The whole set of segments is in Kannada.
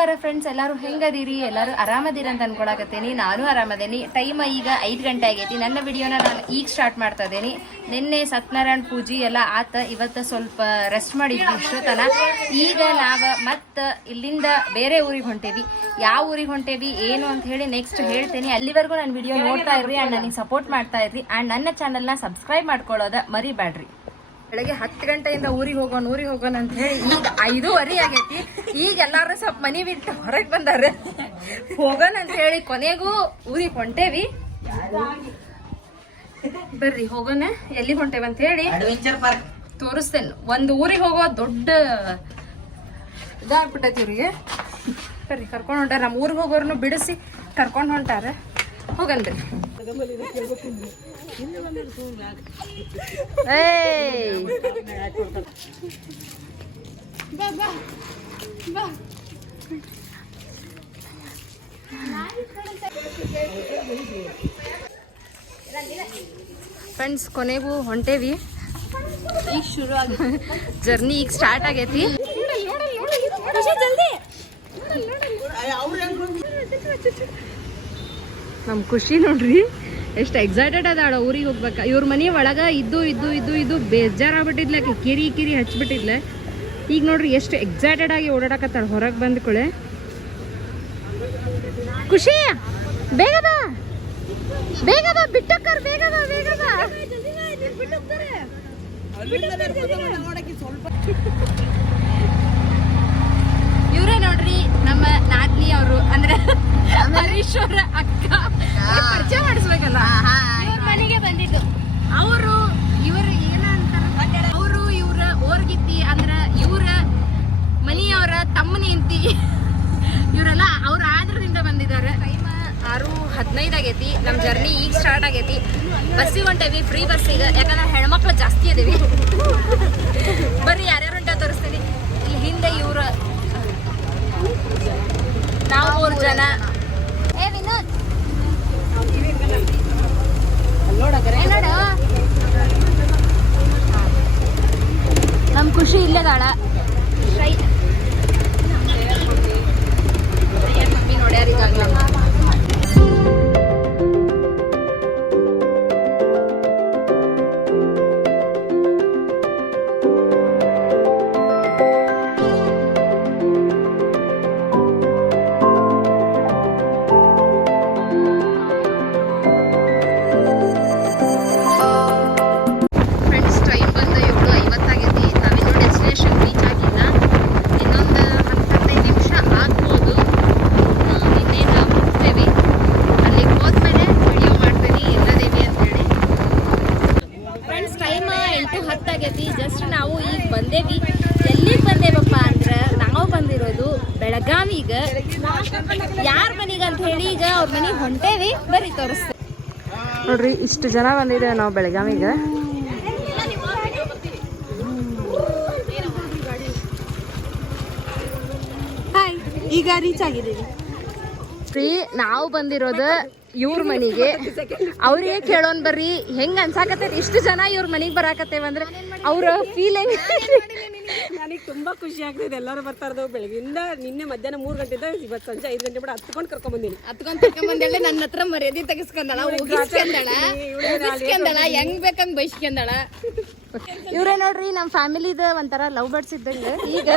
ನಮಸ್ಕಾರ ಫ್ರೆಂಡ್ಸ್, ಎಲ್ಲರೂ ಹೆಂಗದಿರಿ? ಎಲ್ಲರೂ ಆರಾಮದಿರಿ ಅಂತ ಅನ್ಕೊಳಕತ್ತೀನಿ. ನಾನು ಆರಾಮದೇನಿ. ಟೈಮ್ ಈಗ 5 ಗಂಟೆ ಆಗೈತಿ. ನನ್ನ ವಿಡಿಯೋನ ನಾನು ಈಗ ಸ್ಟಾರ್ಟ್ ಮಾಡ್ತಾ ಇದ್ದೀನಿ. ನಿನ್ನೆ ಸತ್ಯನಾರಾಯಣ ಪೂಜೆ ಎಲ್ಲ ಆತ. ಇವತ್ತು ಸ್ವಲ್ಪ ರೆಸ್ಟ್ ಮಾಡಿದ್ವಿ ಇಷ್ಟೊತ್ತನ. ಈಗ ನಾವು ಮತ್ತೆ ಇಲ್ಲಿಂದ ಬೇರೆ ಊರಿಗೆ ಹೊಂಟೇವಿ. ಯಾವ ಊರಿಗೆ ಹೊಂಟೇವಿ ಏನು ಅಂತ ಹೇಳಿ ನೆಕ್ಸ್ಟ್ ಹೇಳ್ತೇನೆ. ಅಲ್ಲಿವರೆಗೂ ನನ್ನ ವಿಡಿಯೋ ನೋಡ್ತಾ ಇರ್ರಿ ಆ್ಯಂಡ್ ನನಗೆ ಸಪೋರ್ಟ್ ಮಾಡ್ತಾ ಇರ್ರಿ ಆ್ಯಂಡ್ ನನ್ನ ಚಾನಲ್ನ ಸಬ್ಸ್ಕ್ರೈಬ್ ಮಾಡ್ಕೊಳ್ಳೋದ ಮರಿಬೇಡ್ರಿ. ಬೆಳಗ್ಗೆ 10 ಗಂಟೆಯಿಂದ ಊರಿಗೆ ಹೋಗೋಣ ಅಂತ ಹೇಳಿ ಈಗ 5:15 ಆಗೈತಿ. ಈಗ ಎಲ್ಲಾರು ಸ್ವಲ್ಪ ಮನಿ ಬಿಟ್ಟು ಹೊರಗೆ ಬಂದಾರ. ಹೋಗೋಣ ಅಂತ ಹೇಳಿ ಕೊನೆಗೂ ಊರಿಗೆ ಹೊಂಟೇವಿ. ಬರ್ರಿ ಹೋಗೋಣ. ಎಲ್ಲಿ ಹೊಂಟೇವಿ ಅಂತ ಹೇಳಿ ತೋರಿಸ್ತೇನೆ. ಒಂದು ಊರಿಗೆ ಹೋಗೋ ದೊಡ್ಡ ಇದಾಗ್ಬಿಟ್ಟೈತಿ ಇವ್ರಿಗೆ. ಬರ್ರಿ ಕರ್ಕೊಂಡು ಹೊಂಟಾರ. ನಮ್ಮ ಊರಿಗೆ ಹೋಗೋರ್ನು ಬಿಡಿಸಿ ಕರ್ಕೊಂಡು ಹೊಂಟಾರ. ಹೋಗನ್ರಿ. ಫ್ರೆಂಡ್ಸ್, ಕೊನೆಗೂ ಹೊಂಟೇವಿ. ಈಗ ಶುರು ಆಗಿ ಜರ್ನಿ ಈಗ ಸ್ಟಾರ್ಟ್ ಆಗೈತಿ. ನಮ್ ಖುಷಿ ನೋಡ್ರಿ ಎಷ್ಟು ಎಕ್ಸೈಟೆಡ್ ಅದಾಳ ಊರಿಗೆ ಹೋಗ್ಬೇಕ. ಇವ್ರ ಮನೆ ಒಳಗ ಇದ್ದು ಬೇಜಾರಾಗ್ಬಿಟ್ಟಿದ್ಲ. ಕಿರಿ ಹಚ್ಬಿಟ್ಟಿದ್ಲ. ಈಗ ನೋಡ್ರಿ ಎಷ್ಟು ಎಕ್ಸೈಟೆಡ್ ಆಗಿ ಓಡಾಡಕತ್ತಾಳ. ಹೊರಗೆ ಬಂದ್ಕೊಳ್ಳೆ ಖುಷಿ. ಬೇಗ ಬಾ ಬಿಟ್ಟಕ್ಕರ್. ಬೇಗ ಬಾ. ಇವ್ರೇ ನೋಡ್ರಿ ನಮ್ಮ ನಾದ್ನಿ ಅವರು, ಅಂದ್ರೆ ಹರೀಶ್ ಅವರ ಅಕ್ಕ. ಪರಿಚಯ ಮಾಡಿಸ್ಬೇಕಲ್ಲ. ಇವ್ರ ಮನೆಗೆ ಬಂದಿದ್ದು ಅವರು. ಇವರು ಏನಂತಾರ, ಅವರು ಇವ್ರ ಓರ್ಗಿತ್ತಿ ಅಂದ್ರ ಇವ್ರ ಮನೆಯವರ ತಮ್ಮನಿ ಅಂತಿ. ಇವರೆಲ್ಲ ಅವ್ರ ಆದ್ರದಿಂದ ಬಂದಿದ್ದಾರೆ. ಟೈಮ್ 6:15 ಆಗೈತಿ. ನಮ್ಮ ಜರ್ನಿ ಈಗ ಸ್ಟಾರ್ಟ್ ಆಗೈತಿ. ಬಸ್ಸಿಗೆ ಹೊಂಟೇವಿ, ಫ್ರೀ ಬಸ್ಸಿಗೆ. ಯಾಕಂದ್ರೆ ಹೆಣ್ಮಕ್ಳು ಜಾಸ್ತಿ ಇದೀವಿ. ಬರ್ರಿ ಯಾರ್ಯಾರು ಹೊಂಟ ತೋರಿಸ್ತೀನಿ. ಇಲ್ಲಿ ಹಿಂದೆ ಇವ್ರ, ನಾವು 3 ಜನ. ನಮ್ ಖುಷಿ ಇಲ್ಲದಾಳ. ಮಮ್ಮಿ ನೋಡ್ಯಾರಿಗಾಗ್ಲ. ಜಸ್ಟ್ ನಾವು ಈಗ ಬಂದೇವಿ. ಎಲ್ಲಿಗೆ ಬಂದೇವಪ್ಪ ಅಂದ್ರೆ ನಾವು ಬಂದಿರೋದು ಬೆಳಗಾವಿಗೆ. ಯಾರ ಮನೆಗೆ ಅಂತ ಹೇಳಿ ಈಗ ಅವ್ರ ಮನೆಗೆ ಹೊಂಟೇವಿ. ಬರ್ರಿ ತೋರಿಸ್ತೇವೆ. ನೋಡ್ರಿ ಇಷ್ಟು ಜನ ಬಂದಿದ್ದೇವೆ ನಾವು ಬೆಳಗಾವಿಗೆ. ಹಾಯ್, ಈಗ ರೀಚ್ ಆಗಿದ್ದೀವಿ. ನಾವು ಬಂದಿರೋದು ಇವ್ರ ಮನೆಗೆ. ಅವ್ರಿಗೆ ಕೇಳೋನ್ ಬರ್ರಿ ಹೆಂಗ ಅನ್ಸಾಕತ್ತೈತಿ ಇಷ್ಟು ಜನ ಇವ್ರ ಮನೆಗೆ ಬರಾಕತ್ತೇವ ಅಂದ್ರೆ ಅವ್ರ ಫೀಲಿಂಗ್. ನನಗೆ ತುಂಬಾ ಖುಷಿ ಆಗ್ತಿದೆ. ಎಲ್ಲರೂ ಬರ್ತಾರದು. ಬೆಳಗಿಂದ ನಿನ್ನೆ ಮಧ್ಯಾಹ್ನ 3 ಗಂಟೆಯಿಂದ ಇವತ್ತು ಸಂಜೆ 5 ಗಂಟೆ ಬಿಡ ಹತ್ಕೊಂಡು ಕರ್ಕೊಂಡ್ಬಂದಿನಿ. ನನ್ನ ಹತ್ರ ಮರ್ಯಾದೆ ತೆಗಿಸ್ಕೊಂಡಳ, ಹೆಂಗ್ ಬೇಕಂಗ್ ಬೈಸ್ಕೊಂಡಳ. ಇವ್ರೇ ನೋಡ್ರಿ ನಮ್ಮ ಫ್ಯಾಮಿಲಿದ ಒಂಥರ ಲವ್ ಬರ್ಡ್ಸ್ ಇದ್ದಂಗೆ. ಈಗ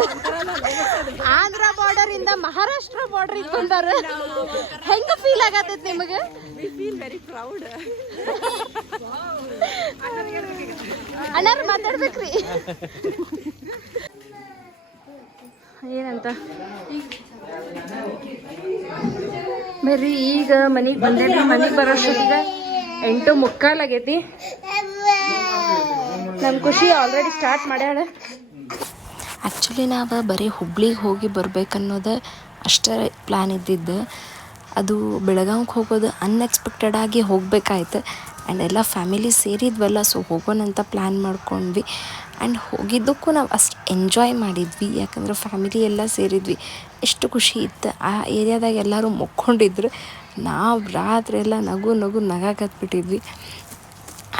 ಆಂಧ್ರ ಬಾರ್ಡರ್ ಇಂದ ಮಹಾರಾಷ್ಟ್ರ ಬಾರ್ಡರ್ ಬಂದಾರ. ಹೆಂಗ ಫೀಲ್ ಆಗತೈತಿ ನಿಮಗೆ? We feel very proud. ಅಣ್ಣಾರ ಮಾತಾಡ್ಬೇಕ್ರಿ. ಏನಂತ ಬರ್ರಿ ಈಗ ಮನೆಗೆ ಬಂದೇವಿ. ಮನೆಗೆ ಬರೋಷ್ಟೊತ್ತಿಗೆ 8:45 ಆಗೈತಿ. ನಮ್ಮ ಖುಷಿ ಆಲ್ರೆಡಿ ಸ್ಟಾರ್ಟ್ ಮಾಡ್ಯಾಳ. ಆ್ಯಕ್ಚುಲಿ ನಾವು ಬರೀ ಹುಬ್ಳಿಗೆ ಹೋಗಿ ಬರ್ಬೇಕನ್ನೋದು ಅಷ್ಟೇ ಪ್ಲ್ಯಾನ್ ಇದ್ದಿದ್ದು. ಅದು ಬೆಳಗಾವಿಗೆ ಹೋಗೋದು ಅನ್ಎಕ್ಸ್ಪೆಕ್ಟೆಡ್ ಆಗಿ ಹೋಗಬೇಕಾಯ್ತು. ಆ್ಯಂಡ್ ಎಲ್ಲ ಫ್ಯಾಮಿಲಿ ಸೇರಿದ್ವಲ್ಲ, ಸೊ ಹೋಗೋಣಂತ ಪ್ಲ್ಯಾನ್ ಮಾಡ್ಕೊಂಡ್ವಿ. ಆ್ಯಂಡ್ ಹೋಗಿದ್ದಕ್ಕೂ ನಾವು ಅಷ್ಟು ಎಂಜಾಯ್ ಮಾಡಿದ್ವಿ. ಯಾಕಂದ್ರೆ ಫ್ಯಾಮಿಲಿ ಎಲ್ಲ ಸೇರಿದ್ವಿ. ಎಷ್ಟು ಖುಷಿ ಇತ್ತು. ಆ ಏರಿಯಾದಾಗ ಎಲ್ಲರೂ ಮುಕ್ಕೊಂಡಿದ್ರು. ನಾವು ರಾತ್ರಿ ಎಲ್ಲ ನಗಾಕತ್ಬಿಟ್ಟಿದ್ವಿ.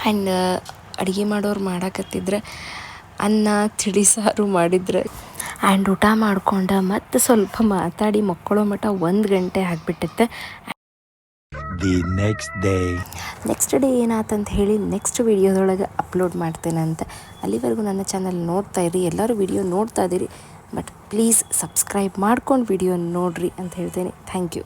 ಆ್ಯಂಡ್ ಅಡುಗೆ ಮಾಡೋರು ಮಾಡಾಕತ್ತಿದ್ರೆ ಅನ್ನ ತಿಳಿ ಸಾರು ಮಾಡಿದ್ರೆ ಆ್ಯಂಡ್ ಊಟ ಮಾಡ್ಕೊಂಡು ಮತ್ತು ಸ್ವಲ್ಪ ಮಾತಾಡಿ ಮಕ್ಕಳೋ ಮಟ್ಟ 1 ಗಂಟೆ ಆಗಿಬಿಟ್ಟಿತ್ತೆ. ನೆಕ್ಸ್ಟ್ ಡೇ ಏನಾತಂತ ಹೇಳಿ ನೆಕ್ಸ್ಟ್ ವಿಡಿಯೋದೊಳಗೆ ಅಪ್ಲೋಡ್ ಮಾಡ್ತೇನಂತ. ಅಲ್ಲಿವರೆಗೂ ನನ್ನ ಚಾನಲ್ ನೋಡ್ತಾ ಇರಿ, ಎಲ್ಲರೂ ವಿಡಿಯೋ ನೋಡ್ತಾ ಇದ್ದೀರಿ, ಬಟ್ ಪ್ಲೀಸ್ ಸಬ್ಸ್ಕ್ರೈಬ್ ಮಾಡ್ಕೊಂಡು ವಿಡಿಯೋ ನೋಡಿರಿ ಅಂತ ಹೇಳ್ತೇನೆ. Thank you.